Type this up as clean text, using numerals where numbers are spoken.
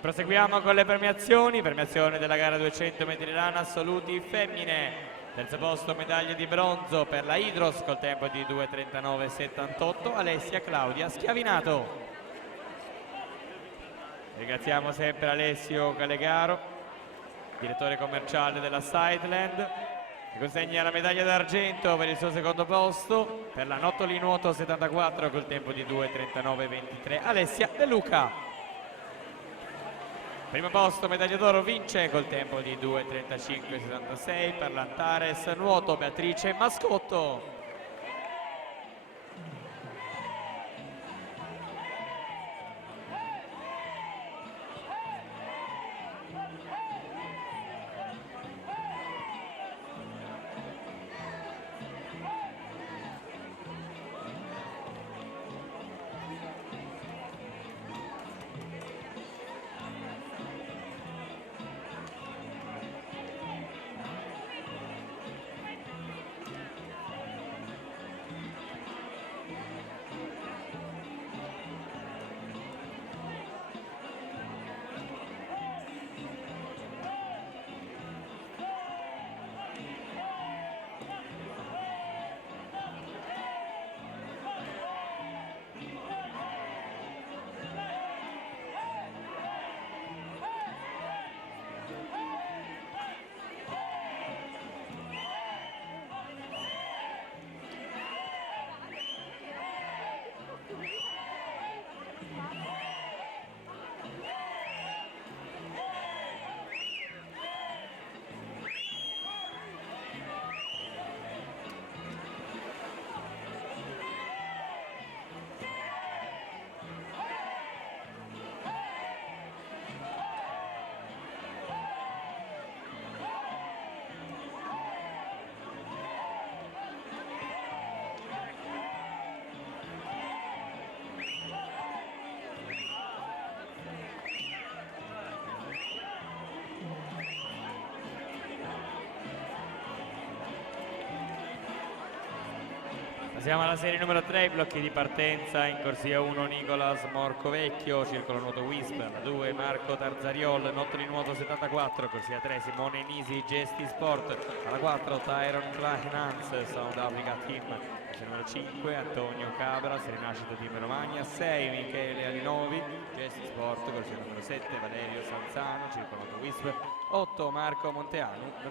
Proseguiamo con le premiazioni della gara 200 metri run assoluti femmine. Terzo posto medaglia di bronzo per la Hydros col tempo di 2:39,78 Alessia Claudia Schiavinato. Ringraziamo sempre Alessio Calegaro, direttore commerciale della Sideland, che consegna la medaglia d'argento per il suo secondo posto per la Nottoli Nuoto 74 col tempo di 2:39,23 Alessia De Luca. Primo posto medaglia d'oro vince col tempo di 2:35,66 per l'Antares Nuoto Beatrice Mascotto. Passiamo alla serie numero 3, i blocchi di partenza in corsia 1 Nicolas Morcovecchio, circolo nuoto Wisp, alla 2 Marco Tarzariol, Nottoli Nuoto 74, corsia 3 Simone Nisi, Gesti Sport, alla 4 Tyron Clahenans, Sound Africa Team, corsia numero 5 Antonio Cabras, Rinascita Team Romagna, 6 Michele Alinovi, Gesti Sport, corsia numero 7 Valerio Sanzano, circolo nuoto Wisp, 8 Marco Monteanu.